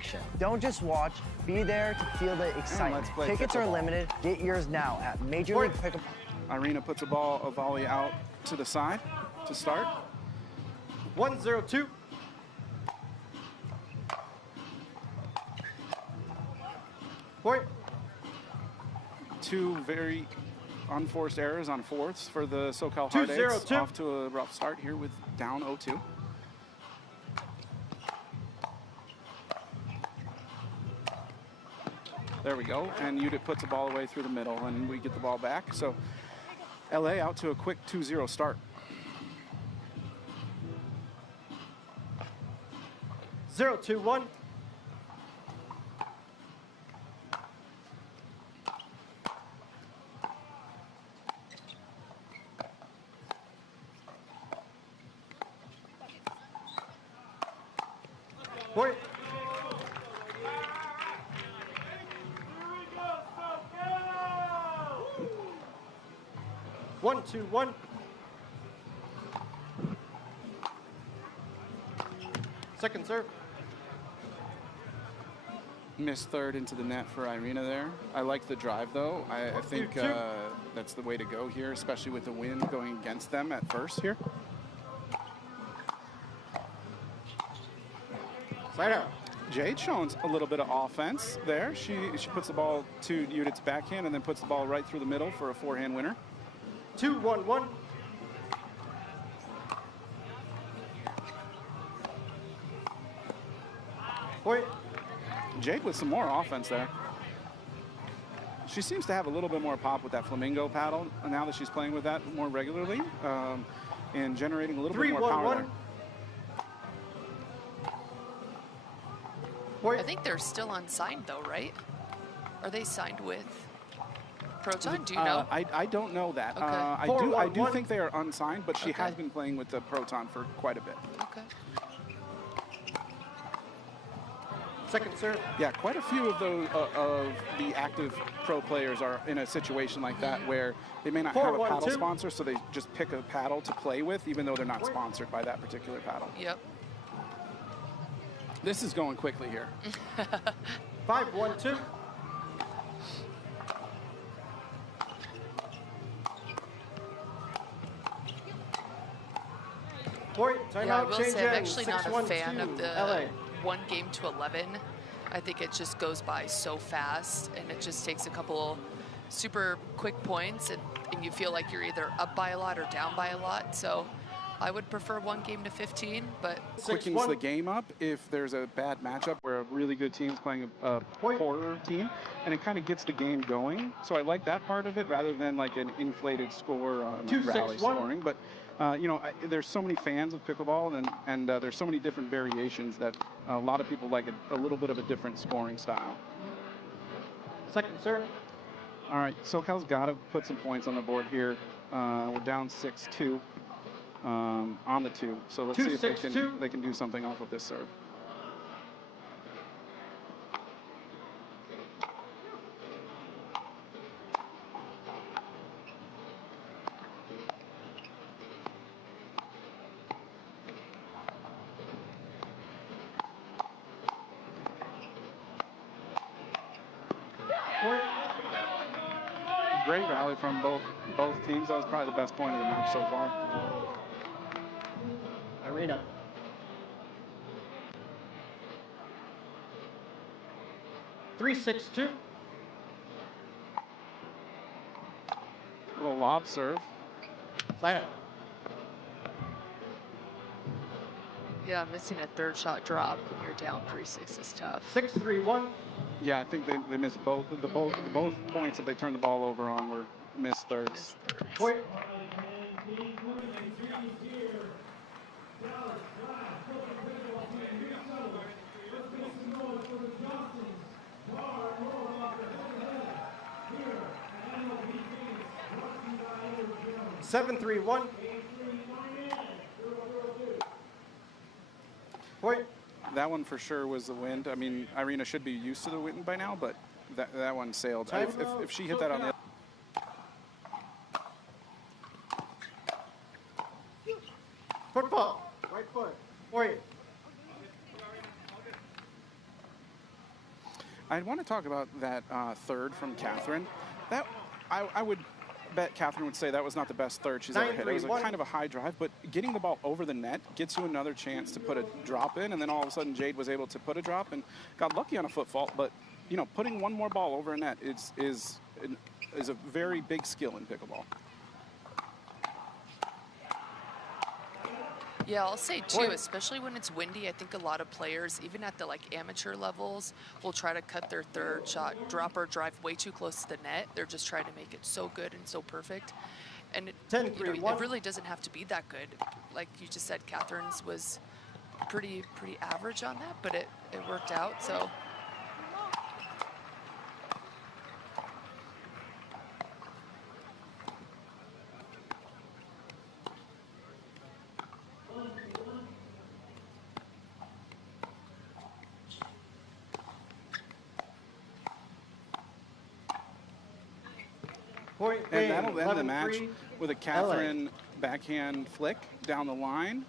action. Don't just watch, be there to feel the excitement. Tickets are limited. Get yours now at Major League Pickleball. Irina puts a volley out to the side to start. 1-0-2. Point. Two very unforced errors on fourths for the SoCal Hard Eights. Off to a rough start here with down 0-2. There we go, and Judit puts the ball away through the middle, and we get the ball back. So LA out to a quick 2-0 start. 0-2-1. Point. One, two, one. Second serve. Missed third into the net for Irina there. I like the drive, though. I think that's the way to go here, especially with the wind going against them at first here. Side out. Jade showing a little bit of offense there. She puts the ball to Judit's backhand and then puts the ball right through the middle for a forehand winner. 2-1-1. Point. Jade with some more offense there. She seems to have a little bit more pop with that flamingo paddle now that she's playing with that more regularly and generating a little bit more power there. I think they're still unsigned though, right? Are they signed with Proton? Do you know? I don't know that. Okay. I do think they are unsigned, but she has been playing with the Proton for quite a bit. Okay. Second serve. Yeah, quite a few of those of the active pro players are in a situation like that where they may not have a paddle sponsor, so they just pick a paddle to play with, even though they're not sponsored by that particular paddle. Yep. This is going quickly here. 5-1-2. Point. Yeah, I will say I'm actually not a fan of the 1 game to 11. I think it just goes by so fast, and it just takes a couple super quick points, and you feel like you're either up by a lot or down by a lot. So I would prefer 1 game to 15, but quickens the game up if there's a bad matchup where a really good team's playing a poorer team, and it kind of gets the game going. So I like that part of it rather than like an inflated score rally scoring. But you know, there's so many fans of pickleball, and there's so many different variations that a lot of people like a little bit of a different scoring style. Second serve. All right, SoCal's got to put some points on the board here. We're down 6-2. On the 2, so let's see if they can do something off of this serve. Great rally from both teams. That was probably the best point of the match so far. Irina. Three, 6-2. Little lob serve. Flat. yeah, missing a third shot drop when you're down 3-6 is tough. 6-3-1. Yeah, I think they missed both. Both points that they turned the ball over on were missed thirds. Point. Seven, 3-1. Point. That one for sure was the wind. I mean, Irina should be used to the wind by now, but that one sailed. If she hit that on the Football. Right foot. Point. I want to talk about that third from Catherine. That I would bet Catherine would say that was not the best third she's ever hit. It was kind of a high drive, but getting the ball over the net gets you another chance to put a drop in, and then all of a sudden Jade was able to put a drop and got lucky on a foot fault. But you know, putting one more ball over a net is a very big skill in pickleball. Yeah, I'll say too, especially when it's windy, I think a lot of players, even at the like amateur levels, will try to cut their third shot, drop or drive way too close to the net. They're just trying to make it so good and so perfect. And it, you know, it really doesn't have to be that good. Like you just said, Catherine's was pretty average on that, but it worked out. So. And that'll end the match with a Catherine backhand flick down the line.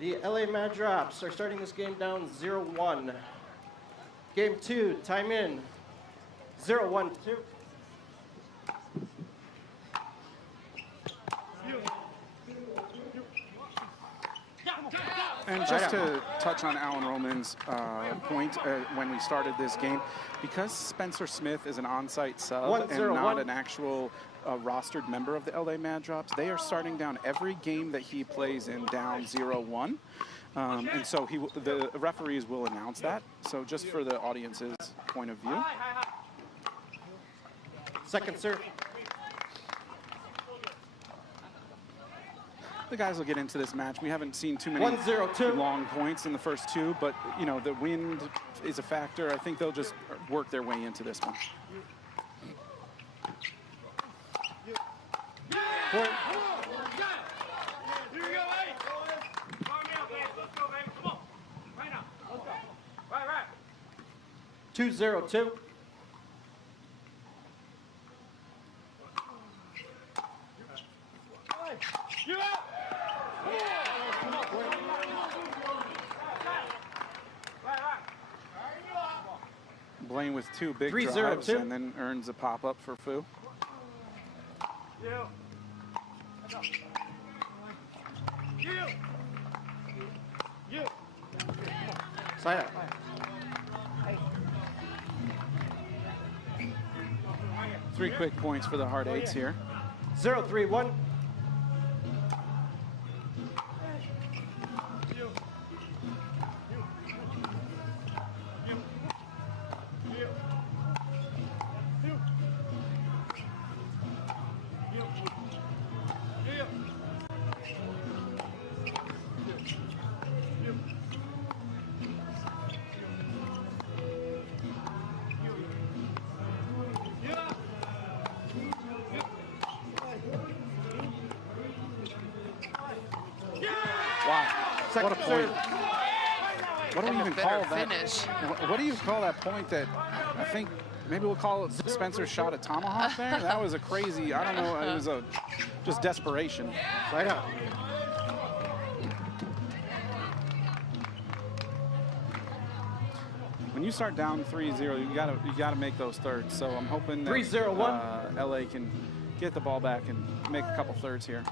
The LA Mad Drops are starting this game down 0-1. Game 2, time in 0-1-2. And just to touch on Alan Roman's point when we started this game, because Spencer Smith is an on-site sub and not an actual rostered member of the LA Mad Drops, they are starting down every game that he plays in down 0-1. And so the referees will announce that. So just for the audience's point of view. Second serve. The guys will get into this match. We haven't seen too many long points in the first two, but you know, the wind is a factor. I think they'll just work their way into this one. Point. 2-0-2. Blaine with two big drives and then earns a pop-up for Fu. Sign up. Three quick points for the hard eights here. 0-3-1. What a point. What do we even call that? What do you call that point that I think maybe we'll call it Spencer shot a tomahawk there? That was a crazy, I don't know, it was just desperation. Right up. When you start down 3-0, you gotta make those thirds. So I'm hoping that 3-0-1. LA can get the ball back and make a couple thirds here.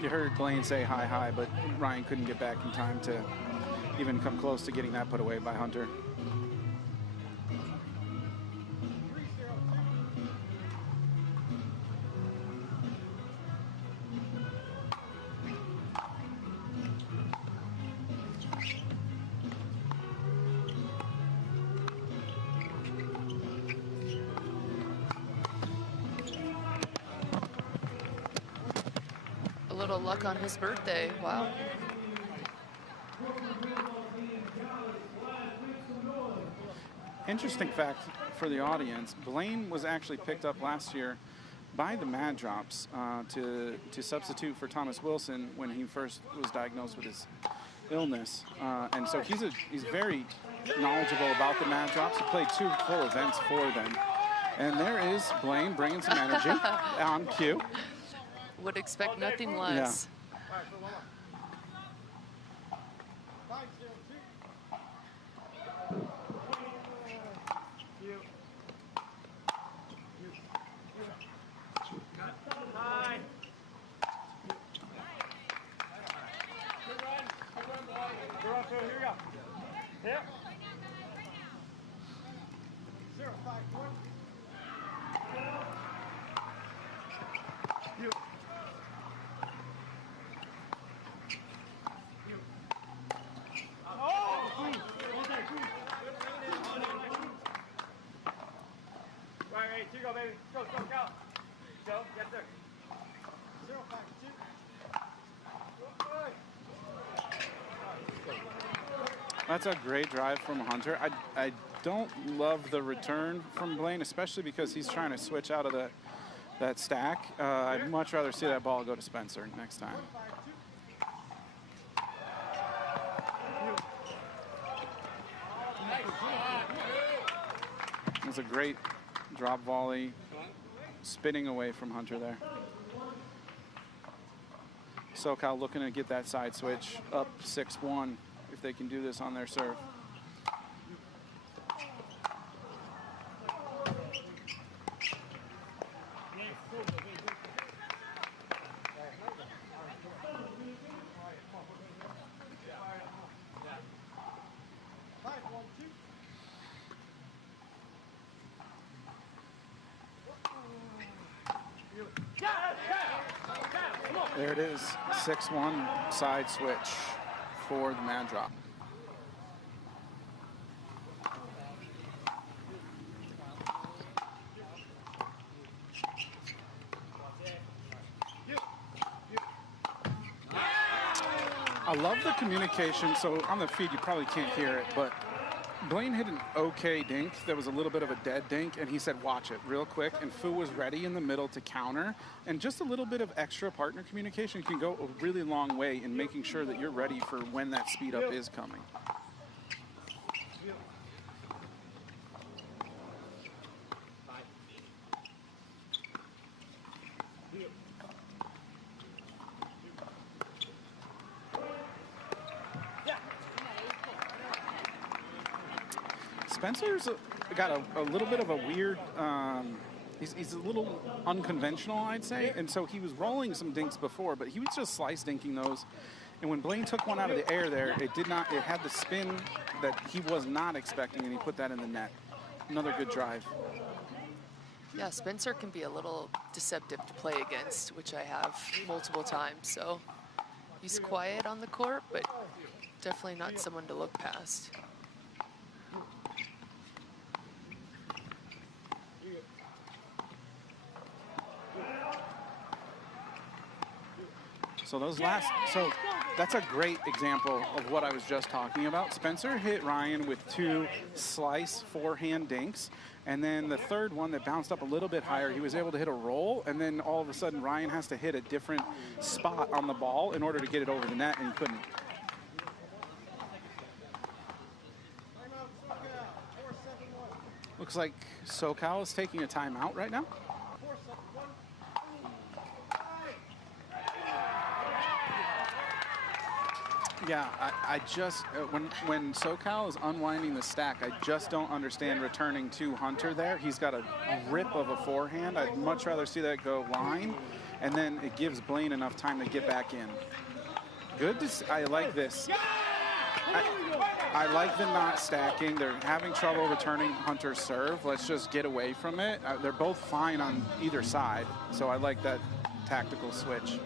You heard Blaine say hi, hi, but Ryan couldn't get back in time to even come close to getting that put away by Hunter. Little luck on his birthday. Wow. Interesting fact for the audience, Blaine was actually picked up last year by the Mad Drops to substitute for Thomas Wilson when he first was diagnosed with his illness. And so he's very knowledgeable about the Mad Drops. He played 2 full events for them. And there is Blaine bringing some energy on cue. Would expect nothing less. That's a great drive from Hunter. I don't love the return from Blaine, especially because he's trying to switch out of that stack. I'd much rather see that ball go to Spencer next time. It was a great drop volley, spinning away from Hunter there. SoCal looking to get that side switch up 6-1 if they can do this on their serve. There it is, 6-1 side switch for the man drop. I love the communication. So on the feed, you probably can't hear it, but Blaine hit an okay dink that was a little bit of a dead dink, and he said, watch it real quick, and Fu was ready in the middle to counter, and just a little bit of extra partner communication can go a really long way in making sure that you're ready for when that speed up is coming. Spencer's got a little bit of a weird, he's a little unconventional, I'd say. And so he was rolling some dinks before, but he was just slice dinking those. And when Blaine took one out of the air there, it had the spin that he was not expecting, and he put that in the net. Another good drive. Yeah, Spencer can be a little deceptive to play against, which I have multiple times. So he's quiet on the court, but definitely not someone to look past. So that's a great example of what I was just talking about. Spencer hit Ryan with 2 slice forehand dinks, and then the third one that bounced up a little bit higher, he was able to hit a roll, and then all of a sudden Ryan has to hit a different spot on the ball in order to get it over the net, and he couldn't. Looks like SoCal is taking a timeout right now. Yeah, I just, when SoCal is unwinding the stack, I just don't understand returning to Hunter there. He's got a rip of a forehand. I'd much rather see that go line, and then it gives Blaine enough time to get back in. Good to see, I like this. I like them not stacking. They're having trouble returning Hunter's serve. Let's just get away from it. They're both fine on either side, so I like that tactical switch.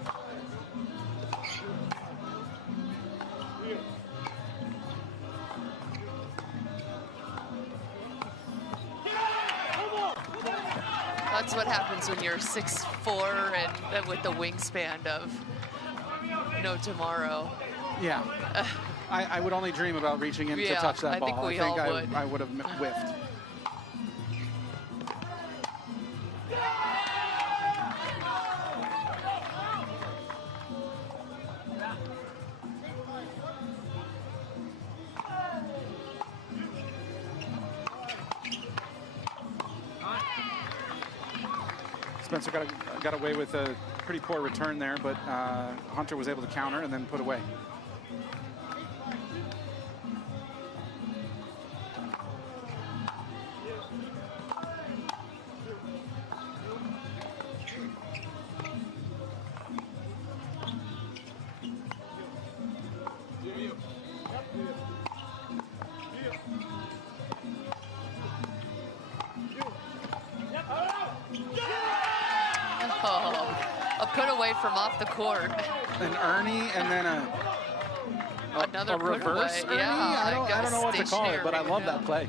That's what happens when you're 6'4" and with the wingspan of no tomorrow. Yeah. I would only dream about reaching in to touch that ball. I think we all would. I would have whiffed. Spencer got away with a Pretty poor return there, but Hunter was able to counter and then put away. Put away from off the court. An Ernie and then another a reverse Ernie? Yeah, I don't know what to call it, but I love that play.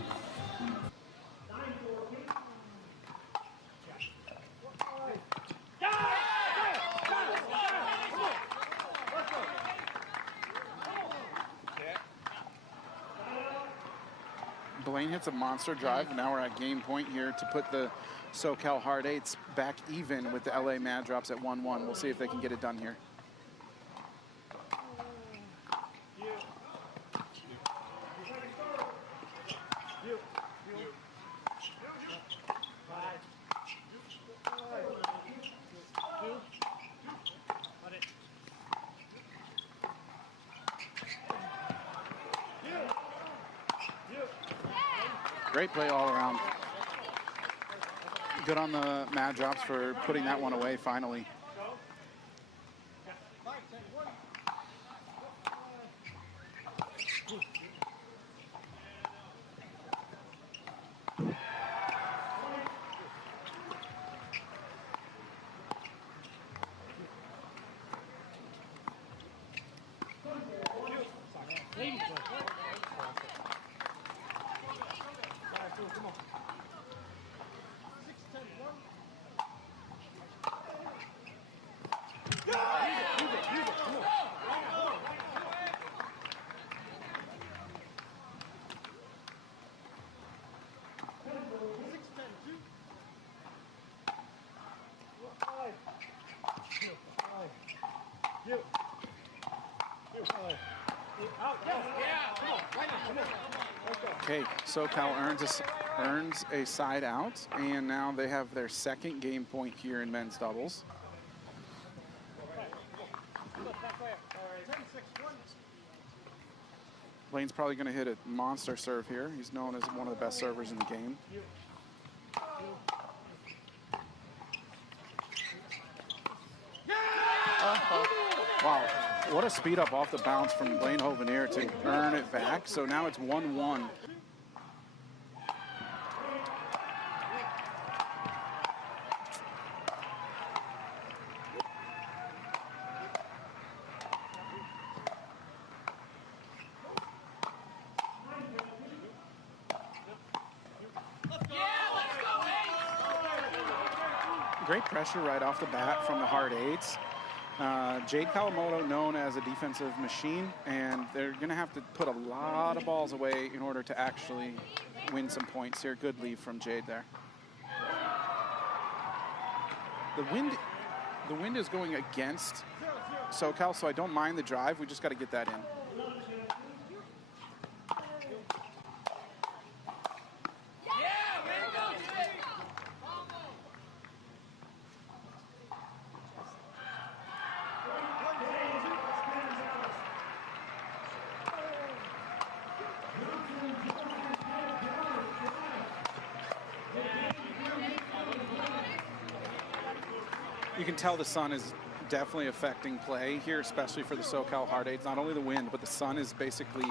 Blaine hits a monster drive, and now we're at game point here to put the SoCal Hard Eights back even with the LA Mad Drops at 1-1. We'll see if they can get it done here. Great play all around. Good on the Mad Drops for putting that one away finally. Okay, SoCal earns a side out, and now they have their second game point here in men's doubles. Blaine's probably going to hit a monster serve here. He's known as one of the best servers in the game. Wow, what a speed up off the bounce from Blaine Hovenier to earn it back. So now it's 1-1. Great pressure right off the bat from the Hard Eights. Jade Kawamoto, known as a defensive machine, and they're going to have to put a lot of balls away in order to actually win some points here. Good leave from Jade there. The wind is going against SoCal, so I don't mind the drive. We just got to get that in. You can tell the sun is definitely affecting play here, especially for the SoCal Hard Eights. Not only the wind, but the sun is basically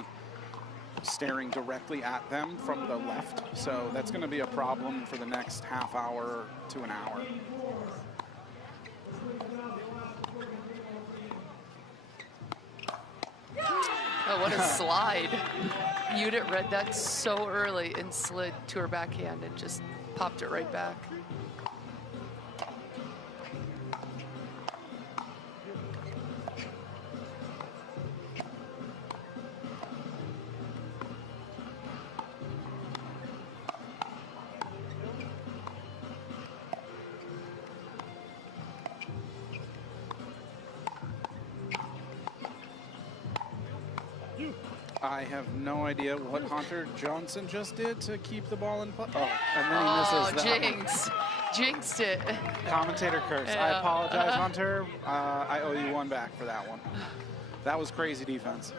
staring directly at them from the left. So that's going to be a problem for the next half hour to an hour. Oh, what a slide. Judit read that so early and slid to her backhand and just popped it right back. I have no idea what Hunter Johnson just did to keep the ball in play. Oh, and then he misses that jinx. Jinxed it. Commentator curse. Yeah. I apologize, Hunter. I owe you one back for that one. That was crazy defense.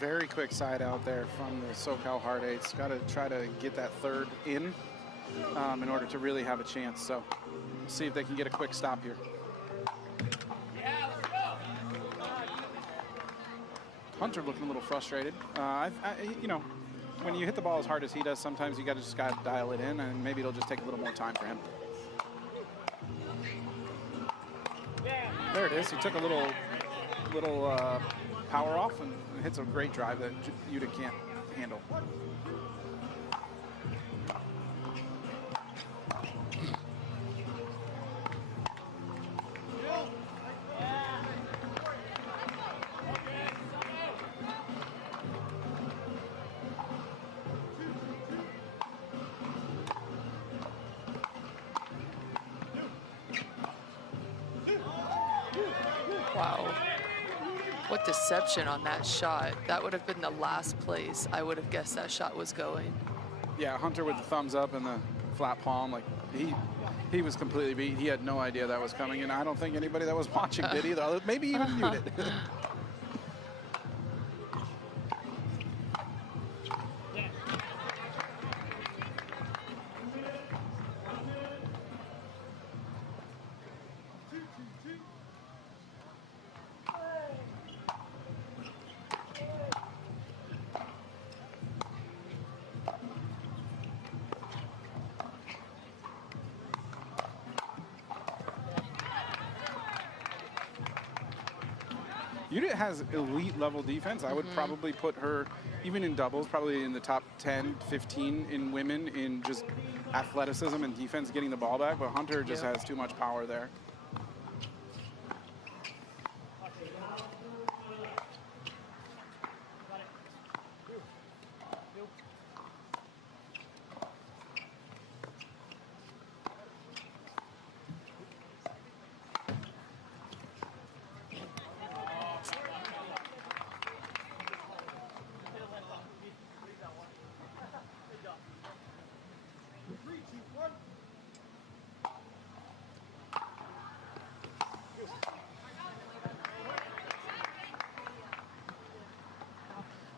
Very quick side out there from the SoCal Hard Eights. Got to try to get that third in order to really have a chance. So see if they can get a quick stop here. Hunter looking a little frustrated. You know, when you hit the ball as hard as he does, sometimes you just got to dial it in, and maybe it'll just take a little more time for him. There it is. He took a little power off and hits a great drive that Judit can't handle. Wow. What deception on that shot. That would have been the last place I would have guessed that shot was going. Yeah, Hunter with the thumbs up and the flat palm, like he was completely beat. He had no idea that was coming, and I don't think anybody that was watching did either. Maybe even Judit. Judit has elite level defense. I would probably put her, even in doubles, probably in the top 10, 15 in women in just athleticism and defense, getting the ball back. But Hunter just has too much power there.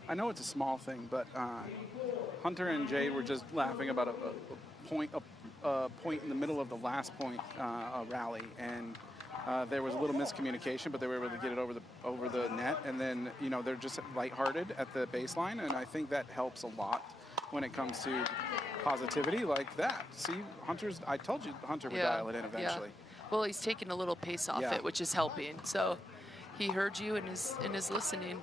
I know it's a small thing, but Hunter and Jade were just laughing about a point in the middle of the last point rally, and there was a little miscommunication, but they were able to get it over the net, and then they're just lighthearted at the baseline, and I think that helps a lot when it comes to positivity like that. See, I told you Hunter would dial it in eventually. Yeah. Well, he's taking a little pace off it, which is helping. So he heard you and is listening.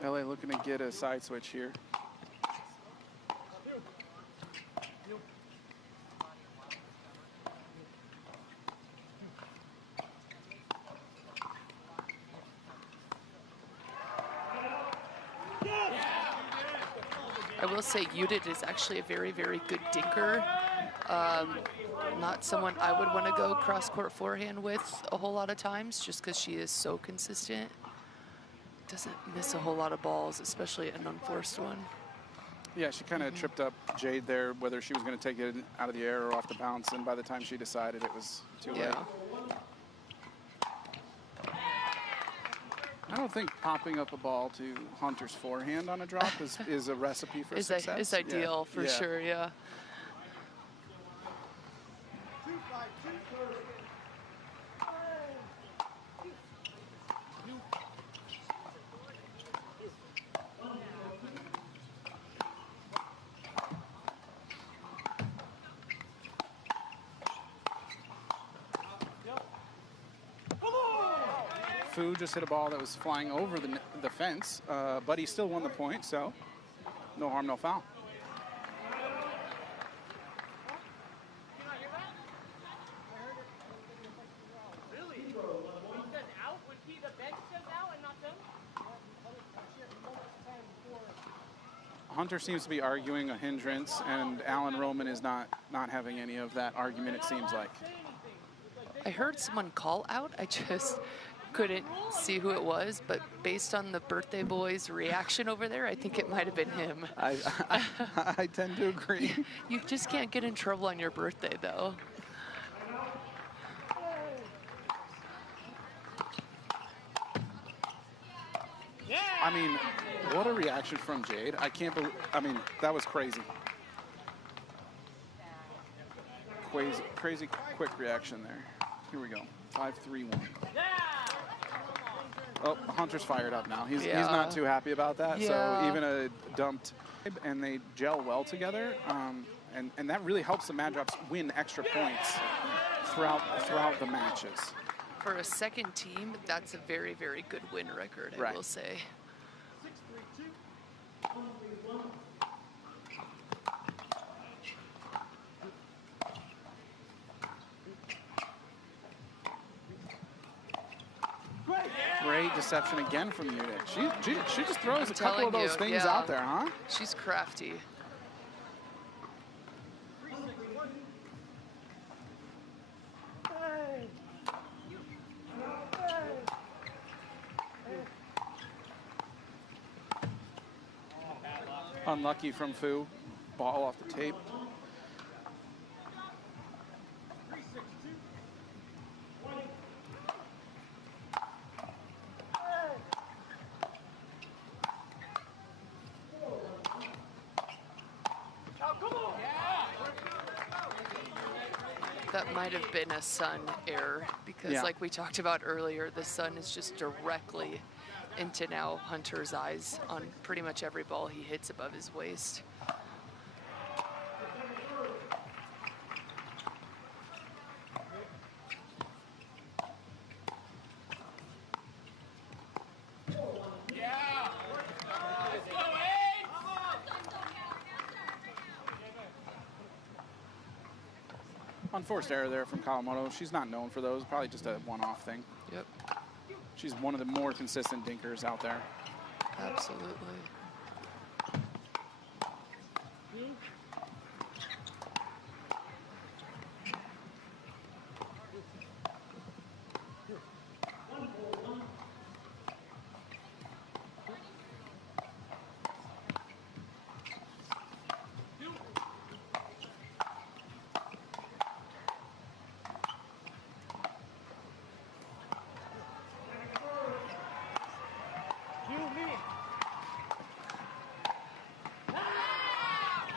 LA looking to get a side switch here. I will say Judit is actually a very, very good dinker. Not someone I would want to go cross-court forehand with a whole lot of times, just because she is so consistent. Doesn't miss a whole lot of balls, especially an unforced one. Yeah, she kind of tripped up Jade there, whether she was going to take it out of the air or off the bounce, and by the time she decided, it was too late. I don't think popping up a ball to Hunter's forehand on a drop is a recipe for success. Is ideal for sure, yeah. Fu just hit a ball that was flying over the fence, but he still won the point, so no harm, no foul. Hunter seems to be arguing a hindrance, and Alan Roman is not having any of that argument, it seems like. I heard someone call out. I just couldn't see who it was, but based on the birthday boy's reaction over there, I think it might have been him. I tend to agree. You just can't get in trouble on your birthday, though. I mean, what a reaction from Jade. I can't believe, I mean, that was crazy. Crazy quick reaction there. Here we go. 5-3-1. Oh, Hunter's fired up now. He's not too happy about that. Yeah. So even a dumped, and they gel well together, and that really helps the Mad Drops win extra points throughout the matches. For a second team, that's a very, very good win record, I will say. Great deception again from Judit. She just throws a couple of those things out there, huh? She's crafty. Unlucky from Fu. Ball off the tape. That might have been a Sun error because like we talked about earlier, the Sun is just directly into now Hunter's eyes on pretty much every ball he hits above his waist. Unforced error there from Kawamoto. She's not known for those. Probably just a one-off thing. Yep. She's one of the more consistent dinkers out there. Absolutely.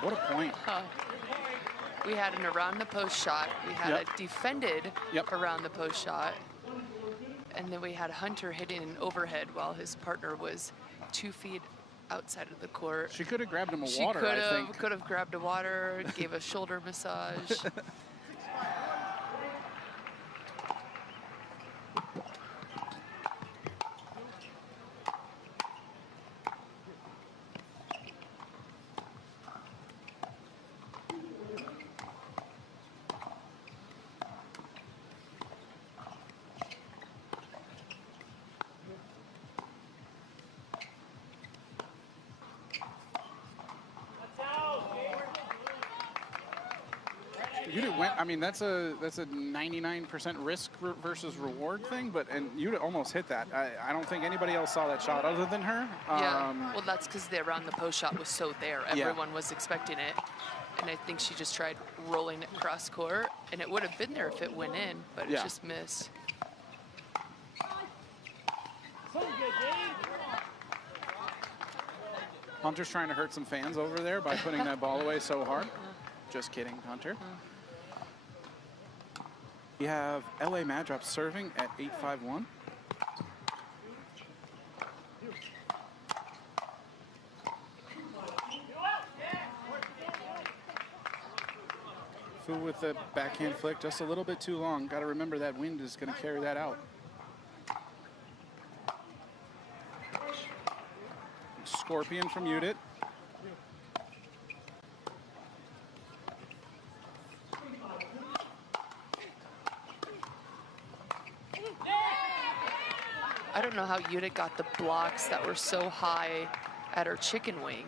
What a point. We had an around the post shot. We had a defended around the post shot. And then we had Hunter hitting an overhead while his partner was 2 feet outside of the court. She could have grabbed him a water, I think. Could have grabbed a water, gave a shoulder massage. Judit went. I mean, that's a 99% risk versus reward thing, and Judit almost hit that. I don't think anybody else saw that shot other than her. Yeah. Well, that's because the around the post shot was so there. Everyone was expecting it, and I think she just tried rolling it cross court, and it would have been there if it went in, but it just missed. Hunter's trying to hurt some fans over there by putting that ball away so hard. Just kidding, Hunter. We have LA Mad Drop serving at 8-5-1. Fu with the backhand flick, just a little bit too long. Got to remember that wind is going to carry that out. Scorpion from Judit. I don't know how Judit got the blocks that were so high at her chicken wing.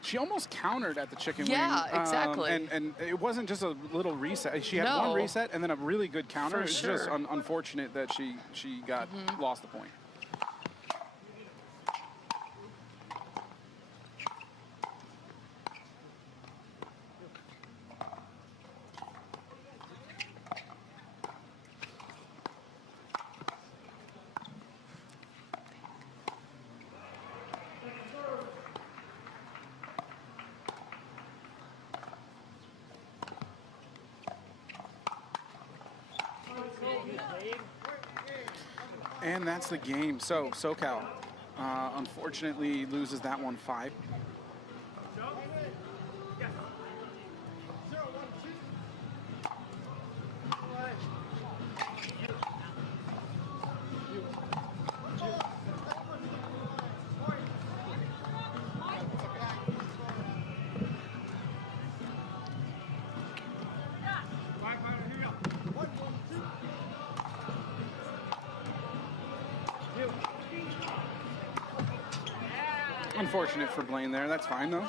She almost countered at the chicken wing. Yeah, exactly. And it wasn't just a little reset. She had one reset and then a really good counter. It's just unfortunate that she got lost the point. And that's the game. So SoCal unfortunately loses that one 5. Unfortunate for Blaine there. That's fine, though.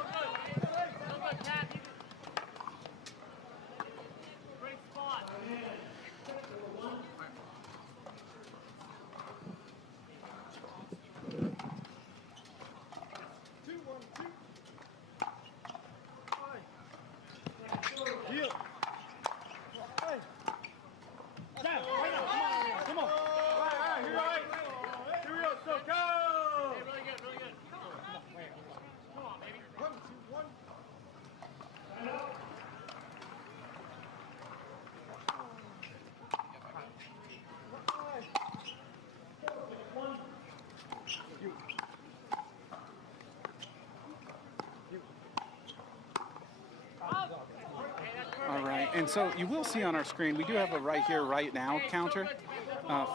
And so you will see on our screen, we do have a right here, right now counter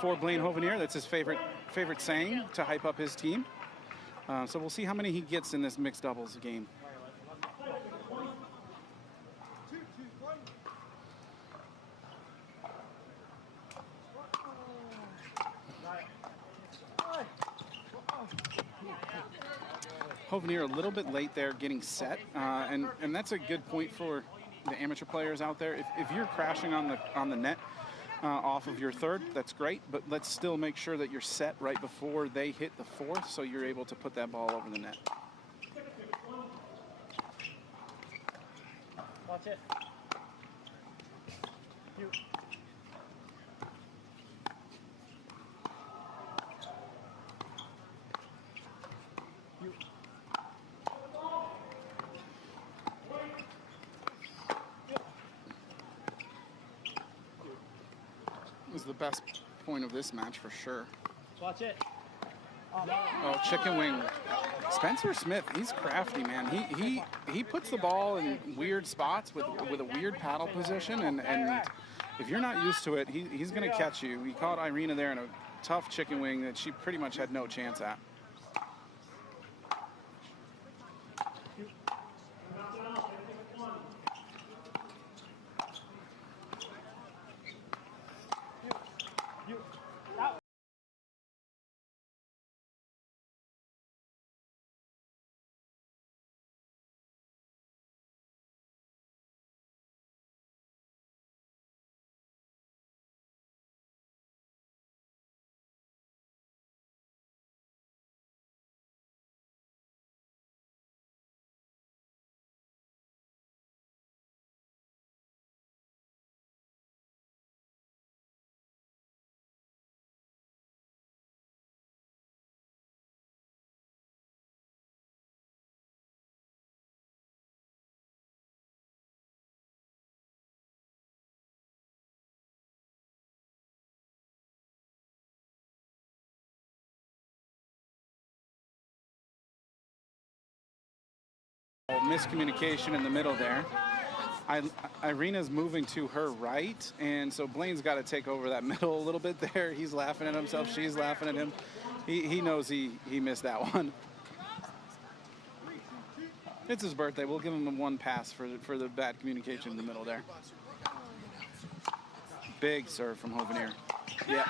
for Blaine Hovenier. That's his favorite saying to hype up his team. So we'll see how many he gets in this mixed doubles game. Hovenier a little bit late there getting set, and that's a good point for the amateur players out there. If you're crashing on the net off of your third, that's great, but let's still make sure that you're set right before they hit the fourth so you're able to put that ball over the net. Watch it. Was the best point of this match for sure. Watch it. Oh, chicken wing. Spencer Smith, he's crafty, man. He puts the ball in weird spots with a weird paddle position, and if you're not used to it, he's going to catch you. He caught Irina there in a tough chicken wing that she pretty much had no chance at. Miscommunication in the middle there. Irina's moving to her right, and so Blaine's got to take over that middle a little bit there. He's laughing at himself. She's laughing at him. He knows he missed that one. It's his birthday. We'll give him one pass for the bad communication in the middle there. Big serve from Hovenier. Yep.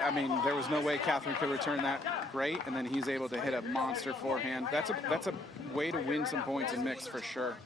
I mean, there was no way Catherine could return that great, and then he's able to hit a monster forehand. That's a way to win some points in mixed for sure.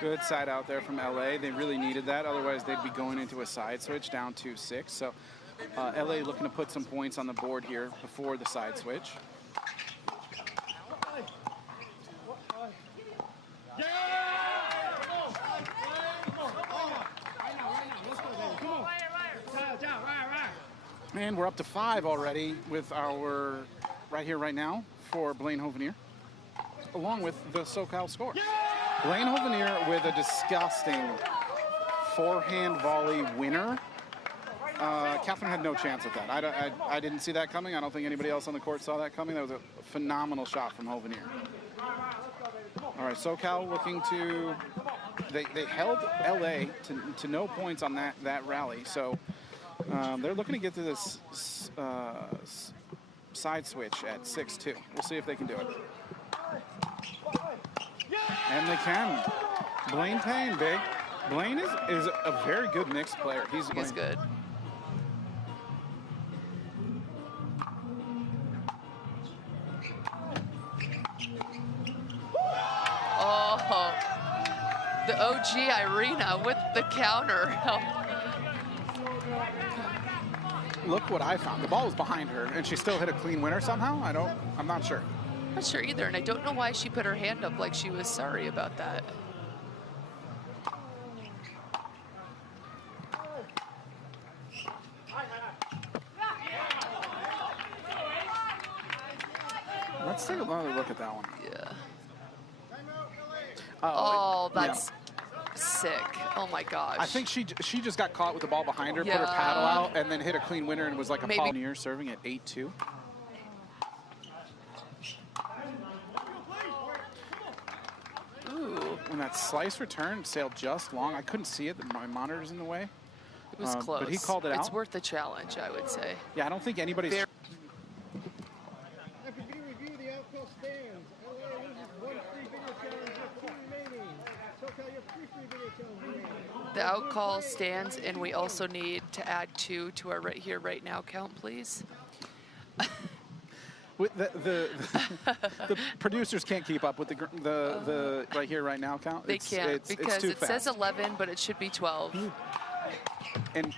Good side out there from LA. They really needed that. Otherwise, they'd be going into a side switch down 2-6. So LA looking to put some points on the board here before the side switch. And we're up to 5 already with our right here, right now for Blaine Hovenier, along with the SoCal score. Blaine Hovenier with a disgusting forehand volley winner. Catherine had no chance at that. I didn't see that coming. I don't think anybody else on the court saw that coming. That was a phenomenal shot from Hovenier. All right, SoCal looking to, they held LA to no points on that rally. So they're looking to get to this side switch at 6-2. We'll see if they can do it. And they can. Blaine paying big. Blaine is a very good mixed player. He's good. Oh, the OG Irina with the counter. Look what I found. The ball was behind her, and she still hit a clean winner somehow. I'm not sure. Not sure either, and I don't know why she put her hand up like she was sorry about that. Let's take another look at that one. Yeah. Oh, that's sick. Oh my gosh. I think she just got caught with the ball behind her, put her paddle out, and then hit a clean winner and was like a Hovenier serving at 8-2. When that slice return sailed just long, I couldn't see it. My monitor's in the way. It was close. But he called it out. It's worth the challenge, I would say. Yeah, I don't think anybody's... After video review, the outcall stands. LA loses 1 free video challenge with 2 remaining. SoCal, you have 3 free video challenges remaining. The outcall stands, and we also need to add 2 to our right here, right now count, please. The producers can't keep up with the right here, right now count. They can't because it says 11, but it should be 12. And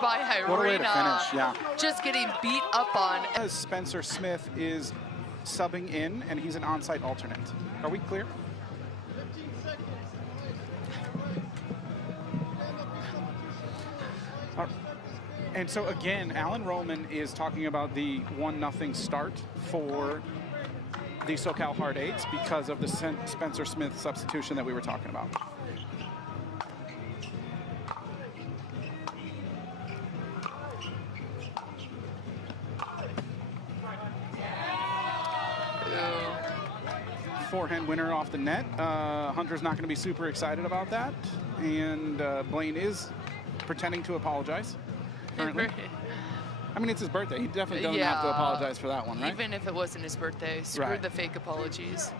By Irina. What a way to finish, yeah. Just getting beat up on. As Spencer Smith is subbing in, and he's an on-site alternate. Are we clear? 15 seconds. And so again, Alan Roman is talking about the 1-0 start for the SoCal Hard Eights because of the Spencer Smith substitution that we were talking about. forehand winner off the net. Hunter's not going to be super excited about that. And Blaine is pretending to apologize currently. I mean, it's his birthday. He definitely doesn't have to apologize for that one, right? Even if it wasn't his birthday. Screw the fake apologies.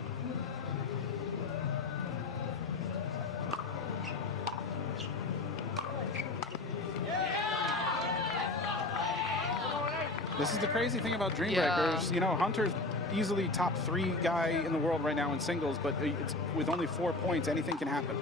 This is the crazy thing about Dreambreakers. You know, Hunter's easily top 3 guy in the world right now in singles, but it's, with only 4 points, anything can happen.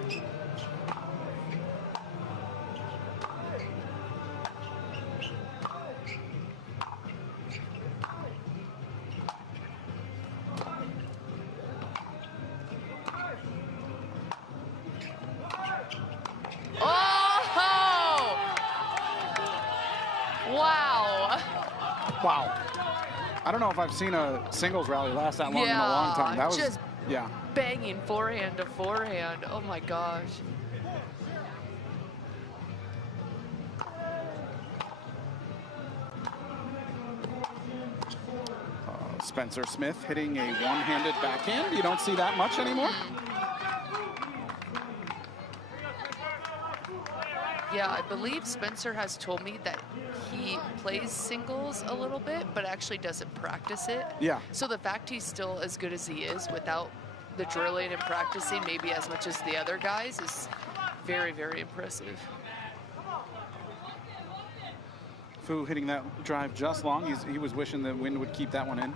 Wow. I don't know if I've seen a singles rally last that long in a long time. That was just banging forehand to forehand. Oh my gosh. Spencer Smith hitting a one-handed backhand. You don't see that much anymore. Yeah, I believe Spencer has told me that he plays singles a little bit, but actually doesn't practice it. Yeah. So the fact he's still as good as he is without the drilling and practicing maybe as much as the other guys is very, very impressive. Fu hitting that drive just long. He was wishing the wind would keep that one in.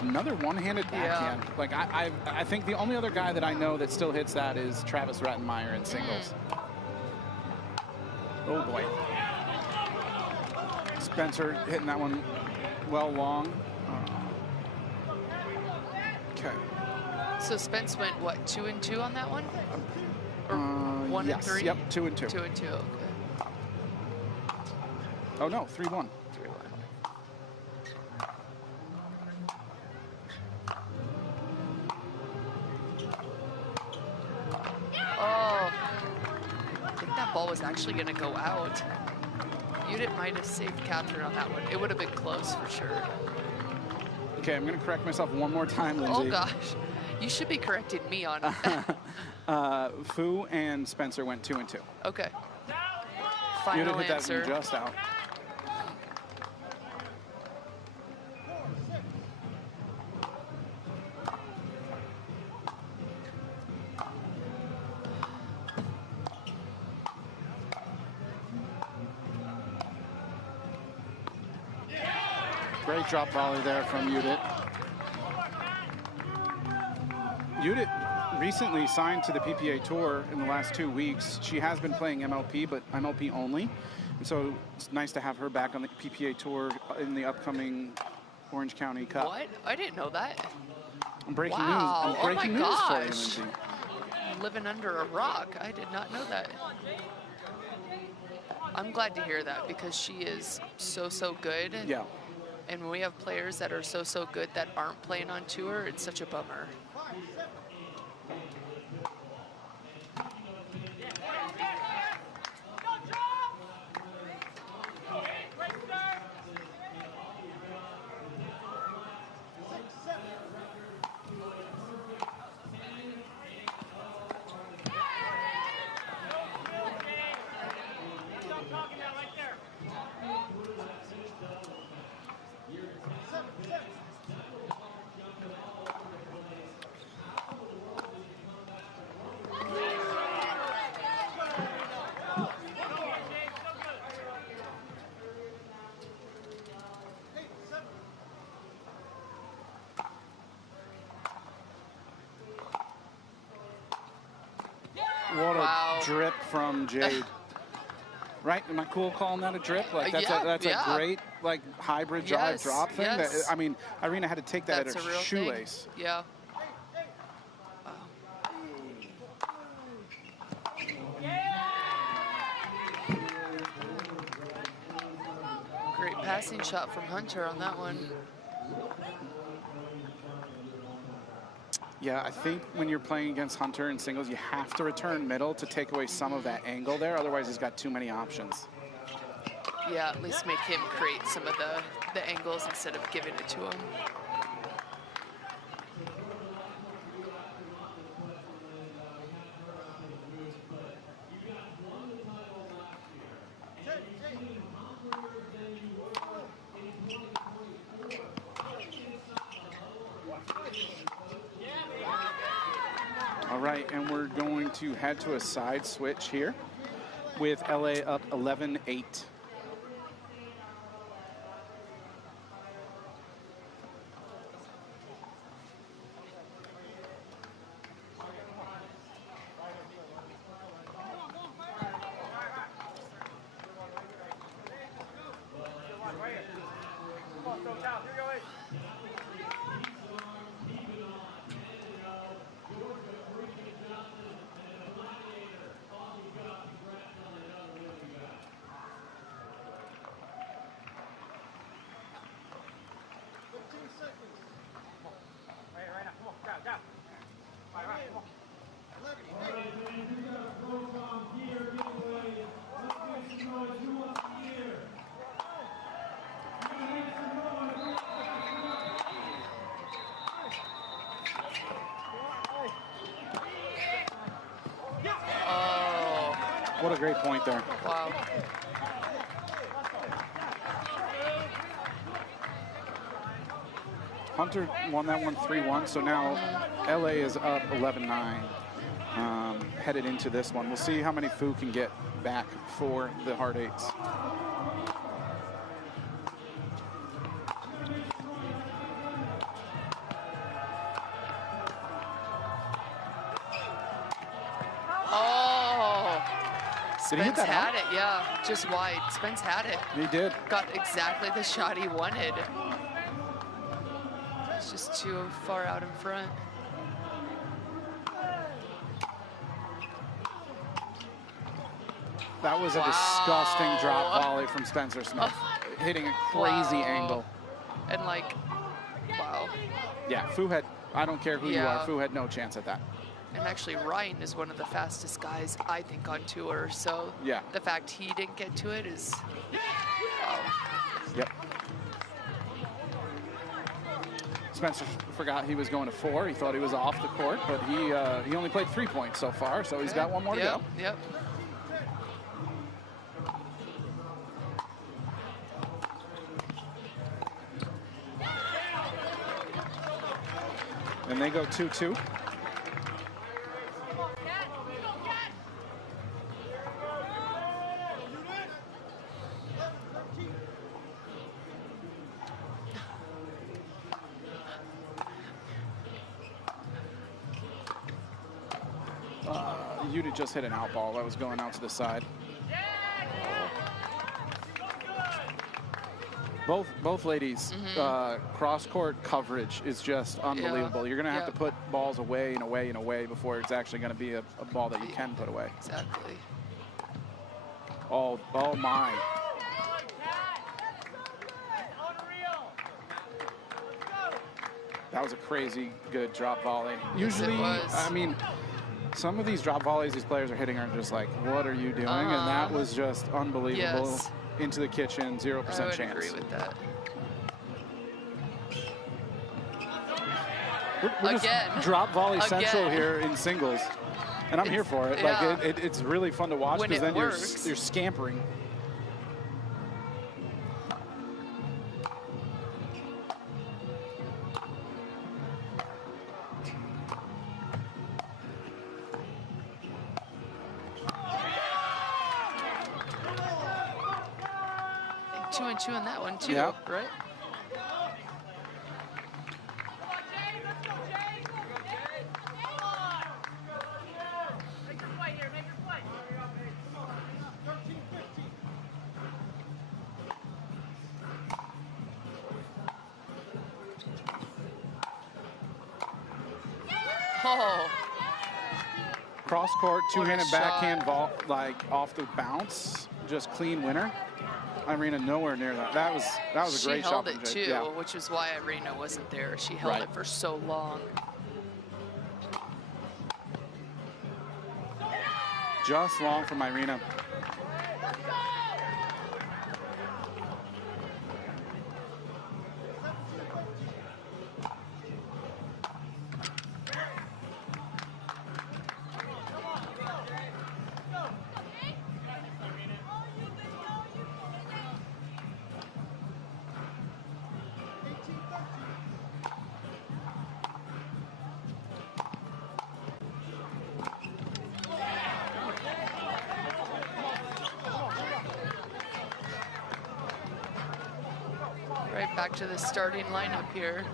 Another one-handed backhand. Like I think the only other guy that I know that still hits that is Travis Rattenmeyer in singles. Oh boy. Spencer hitting that one well long. Okay. So Spence went what, 2 and 2 on that one? Or 1 and 3? Yep, 2 and 2. 2 and 2. Okay. Oh no, 3-1. Ball was actually going to go out. Judit might have saved Catherine on that one. It would have been close for sure. Okay, I'm going to correct myself one more time, Lindsay. Oh gosh, you should be correcting me on it. Fu and Spencer went 2 and 2. Okay. Final Judit hit answer. that one just out. Great drop volley there from Judit. Judit recently signed to the PPA Tour in the last 2 weeks. She has been playing MLP, but MLP only. And so it's nice to have her back on the PPA Tour in the upcoming Orange County Cup. What? I didn't know that. I'm breaking news. Wow. I'm breaking news for you, gosh. Lindsay. Living under a rock. I did not know that. I'm glad to hear that because she is so good. Yeah. And when we have players that are so good that aren't playing on tour, it's such a bummer. What a drip from Jade. Right? Am I cool calling that a drip? Like that's a great like hybrid drive drop thing. That, I mean, Irina had to take that at her shoelace. Thing. Yeah. Great passing shot from Hunter on that one. Yeah, I think when you're playing against Hunter in singles, you have to return middle to take away some of that angle there. Otherwise, he's got too many options. Yeah, at least make him create some of the angles instead of giving it to him. All right, and we're going to head to a side switch here with LA up 11-8. What a great point there. Wow. Hunter won that one 3-1, so now LA is up 11-9 headed into this one. We'll see how many Fu can get back for the hard eights. Did he hit that had it, yeah, just wide. Spence had it. He did. Got exactly the shot he wanted. It's just too far out in front. That was a disgusting drop volley from Spencer Smith, hitting a crazy angle. And like, wow. Yeah, Fu had, I don't care who you are, Fu had no chance at that. And actually, Ryan is one of the fastest guys, I think, on tour. So yeah, the fact he didn't get to it is, wow. Yep. Spencer forgot he was going to 4. He thought he was off the court, but he only played 3 points so far, so he's got one more to go. Yep. And they go 2-2. Judit just hit an out ball that was going out to the side. Both ladies, cross-court coverage is just unbelievable. You're going to have to put balls away and away and away before it's actually going to be a ball that you can put away. Exactly. Oh my. That was a crazy good drop volley. Usually, I mean, some of these drop volleys these players are hitting are just like, what are you doing? And that was just unbelievable. Yes. Into the kitchen, 0% chance. I would agree with that. We're just drop volley central here in singles. And I'm here for it. Like it's really fun to watch because then you're scampering. Two in that one too, right? Oh. Cross court, two-handed backhand vault, like off the bounce, just clean winner. Irina nowhere near that. That was a great shot. She held it too, which is why Irina wasn't there. She held it for so long. Just long from Irina. Right back to the starting lineup here.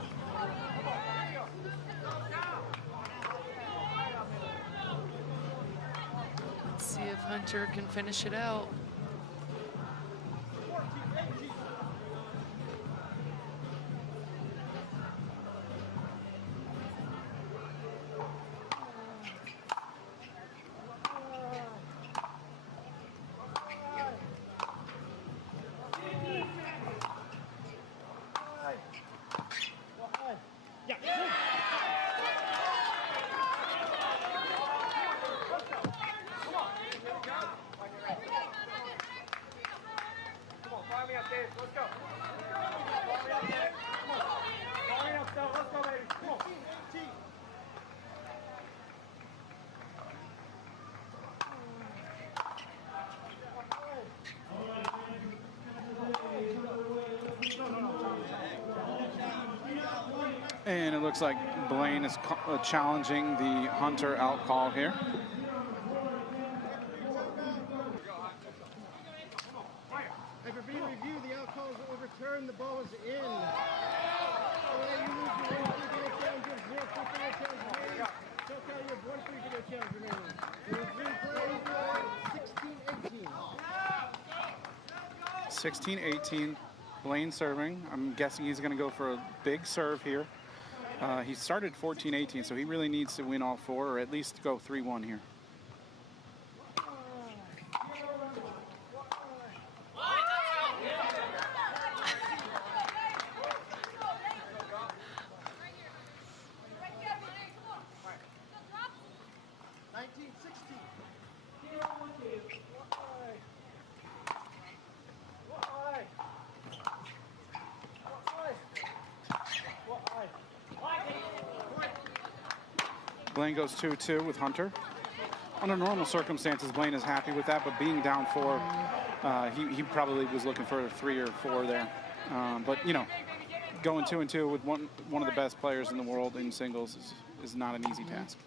Let's see if Hunter can finish it out. And it looks like Blaine is challenging the Hunter out call here. After being reviewed, the out call is overturned. The ball is in. You lose your 1 free video challenge. You have 0 free video challenge remaining. SoCal, you have 1 free video challenge remaining. It was replayed 16-18. Blaine serving. I'm guessing he's going to go for a big serve here. He started 14-18, so he really needs to win all 4 or at least go 3-1 here. Blaine goes 2-2 with Hunter. Under normal circumstances, Blaine is happy with that, but being down 4, he probably was looking for a 3 or 4 there. But, you know, going 2-2 with one of the best players in the world in singles is not an easy task.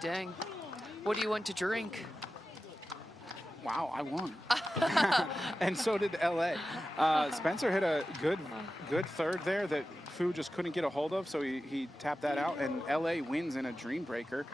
Dang. What do you want to drink? Wow, I won. And so did LA. Spencer hit a good third there that Fu just couldn't get a hold of, so he tapped that out, and LA wins in a Dreambreaker.